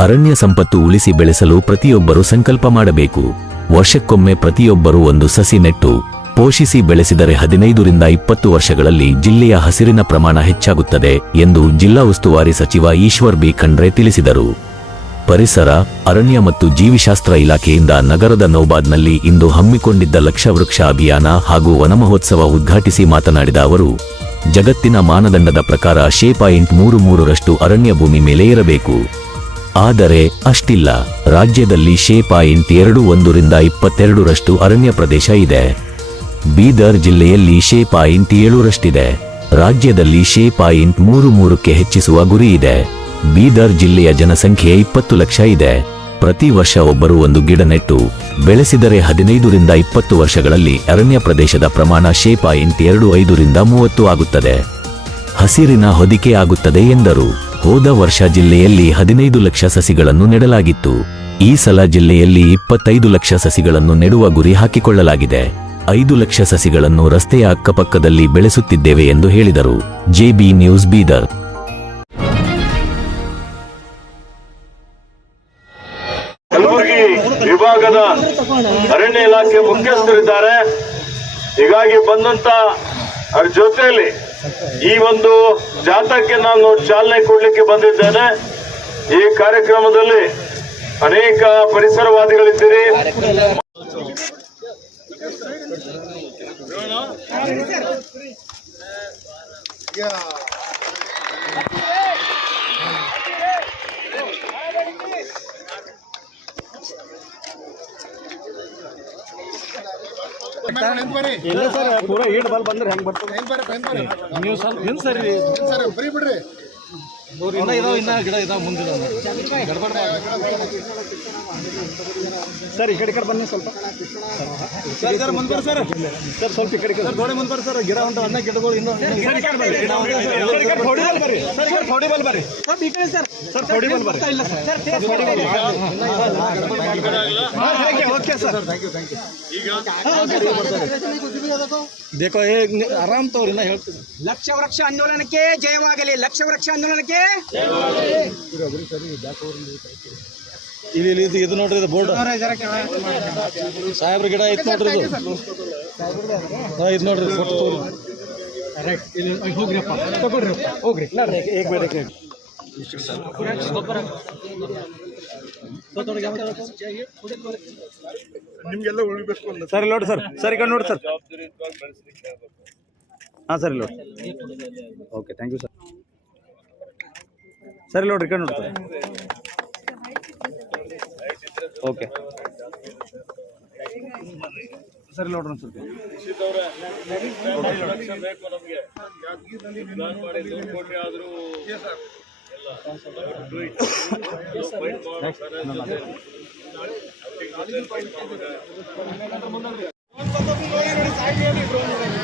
ಅರಣ್ಯ ಸಂಪತ್ತು ಉಳಿಸಿ ಬೆಳೆಸಲು ಪ್ರತಿಯೊಬ್ಬರು ಸಂಕಲ್ಪ ಮಾಡಬೇಕು. ವರ್ಷಕ್ಕೊಮ್ಮೆ ಪ್ರತಿಯೊಬ್ಬರು ಒಂದು ಸಸಿ ನೆಟ್ಟು, ಪೋಷಿಸಿ ಬೆಳೆಸಿದರೆ ಹದಿನೈದರಿಂದ ಇಪ್ಪತ್ತು ವರ್ಷಗಳಲ್ಲಿ ಜಿಲ್ಲೆಯ ಹಸಿರಿನ ಪ್ರಮಾಣ ಹೆಚ್ಚಾಗುತ್ತದೆ ಎಂದು ಜಿಲ್ಲಾ ಉಸ್ತುವಾರಿ ಸಚಿವ ಈಶ್ವರ್ ಬಿ. ಖಂಡ್ರೆ ತಿಳಿಸಿದರು. ಪರಿಸರ, ಅರಣ್ಯ ಮತ್ತು ಜೀವಿಶಾಸ್ತ್ರ ಇಲಾಖೆಯಿಂದ ನಗರದ ನೌಬಾದ್ನಲ್ಲಿ ಇಂದು ಹಮ್ಮಿಕೊಂಡಿದ್ದ ಲಕ್ಷ ವೃಕ್ಷ ಅಭಿಯಾನ ಹಾಗೂ ವನಮಹೋತ್ಸವ ಉದ್ಘಾಟಿಸಿ ಮಾತನಾಡಿದ ಅವರು, ಜಗತ್ತಿನ ಮಾನದಂಡದ ಪ್ರಕಾರ ಶೇ ಪಾಯಿಂಟ್ ಮೂರು ಮೂರರಷ್ಟು ಅರಣ್ಯ ಭೂಮಿ ಮೇಲೆ ಇರಬೇಕು ಆದರೆ ಅಷ್ಟಿಲ್ಲ. ರಾಜ್ಯದಲ್ಲಿ ಶೇ ಪಾಯಿಂಟ್ ಎರಡು ಒಂದರಿಂದ ಇಪ್ಪತ್ತೆರಡರಷ್ಟು ಅರಣ್ಯ ಪ್ರದೇಶ ಇದೆ. ಬೀದರ್ ಜಿಲ್ಲೆಯಲ್ಲಿ ಶೇ ಪಾಯಿಂಟ್ ಏಳರಷ್ಟಿದೆ. ರಾಜ್ಯದಲ್ಲಿ ಶೇ ಪಾಯಿಂಟ್ ಮೂರು ಮೂರಕ್ಕೆ ಹೆಚ್ಚಿಸುವ ಗುರಿ ಇದೆ. ಬೀದರ್ ಜಿಲ್ಲೆಯ ಜನಸಂಖ್ಯೆ ಇಪ್ಪತ್ತು ಲಕ್ಷ ಇದೆ. ಪ್ರತಿ ವರ್ಷ ಒಬ್ಬರು ಒಂದು ಗಿಡ ನೆಟ್ಟು ಬೆಳೆಸಿದರೆ ಹದಿನೈದರಿಂದ ಇಪ್ಪತ್ತು ವರ್ಷಗಳಲ್ಲಿ ಅರಣ್ಯ ಪ್ರದೇಶದ ಪ್ರಮಾಣ ಶೇ ಪಾಯಿಂಟ್ ಎರಡು ಐದರಿಂದ ಮೂವತ್ತು ಆಗುತ್ತದೆ. ಹಸಿರಿನ ಹೊದಿಕೆ ಆಗುತ್ತದೆ ಎಂದರು. ಹೋದ ವರ್ಷ ಜಿಲ್ಲೆಯಲ್ಲಿ ಹದಿನೈದು ಲಕ್ಷ ಸಸಿಗಳನ್ನು ನೆಡಲಾಗಿತ್ತು. ಈ ಸಲ ಜಿಲ್ಲೆಯಲ್ಲಿ ಇಪ್ಪತ್ತೈದು ಲಕ್ಷ ಸಸಿಗಳನ್ನು ನೆಡುವ ಗುರಿ ಹಾಕಿಕೊಳ್ಳಲಾಗಿದೆ. ಐದು ಲಕ್ಷ ಸಸಿಗಳನ್ನು ರಸ್ತೆಯ ಅಕ್ಕಪಕ್ಕದಲ್ಲಿ ಬೆಳೆಸುತ್ತಿದ್ದೇವೆ ಎಂದು ಹೇಳಿದರು. JB news Bidar. ಕಲಬುರಗಿ ವಿಭಾಗದ ಅರಣ್ಯ ಇಲಾಖೆ ಮುಖ್ಯಸ್ಥರಿದ್ದಾರೆ. ಬಂದಂತ ಅವ್ರ ಜೊತೆಯಲ್ಲಿ ಈ ಒಂದು ಜಾಥಾಕ್ಕೆ ನಾನು ಚಾಲನೆ ಕೊಡಲಿಕ್ಕೆ ಬಂದಿದ್ದೇನೆ. ಈ ಕಾರ್ಯಕ್ರಮದಲ್ಲಿ ಅನೇಕ ಪರಿಸರವಾದಿಗಳಿದ್ದೀರಿ. ಇಲ್ಲ ಸರ್ ಪೂರ ಈಡ್ ಬಲ್ ಬಂದ್ರೆ ಹೆಂಗ್ ಬರ್ತದೆ ನೀವು ಸ್ವಲ್ಪ ಹಿಂದ್ ಸರಿ ಇನ್ನ ಇದಾವ ಇನ್ನ ಗಿಡ ಇದಾವ ಮುಂದಿನ ಸರ್ ಈ ಕಡೆ ಕಡೆ ಬನ್ನಿ ಸ್ವಲ್ಪ. ಸರ್ ಸರ್ ಮುಂದೆ ಬರ್ರಿ ಸರ್. ಸರ್ ಸ್ವಲ್ಪ ಈ ಕಡೆ ಕಡೆ ಗೋಡೆ ಸರ್. ಗಿಡ ಉಂಟು ಅನ್ನ ಗಿಡಗಳು ಇನ್ನೂ ಬರ್ರಿ. ಸರ್ ಸರ್ ಬರ್ರಿ. ಸರ್ ಬರ್ರಿ. ಓಕೆ ಸರ್ ಬೇಕೋ ಆರಾಮ್ ಹೇಳ್ತೀನಿ. ಲಕ್ಷ ವೃಕ್ಷ ಆಂದೋಲನಕ್ಕೆ ಜಯವಾಗಲಿ ಲಕ್ಷ ವೃಕ್ಷ ಆಂದೋಲನಕ್ಕೆ ಇಲ್ಲಿ ಇಲ್ಲಿ ಇದು ನೋಡ್ರಿ ಇದು ಬೋರ್ಡ್. ಸಾಹೇಬ್ರ ಗಿಡ ಐತ್ ನೋಡ್ರಿ ಇದು. ಇದು. ನೋಡ್ರಿ ಫೋಟೋ ಹೋಗ್ರಿ. ಏಕ್ ಬೇಡ ನಿಮ್ಗೆಲ್ಲ ಉಳಿಬೇಕು ಸರ್ ಸರಿ ನೋಡಿ ಸರ್. ಸರ್ ಕಣ್ಣು ಕಡೆ ನೋಡಿ ಸರ್. ಹಾಂ ಸರಿ ನೋಡಿ ಓಕೆ ಥ್ಯಾಂಕ್ ಯು ಸರ್ ಸರಿ ನೋಡ್ರಿ ಕಣ್ಣು ಕಡೆ ನೋಡಿ ಸರ್ ಓಕೆ ಸರ್ ಇಲ್ಲಿ ನೋಡ್ರಿ ಒಂದು ಸ್ವಲ್ಪ ಅದು ಡೂ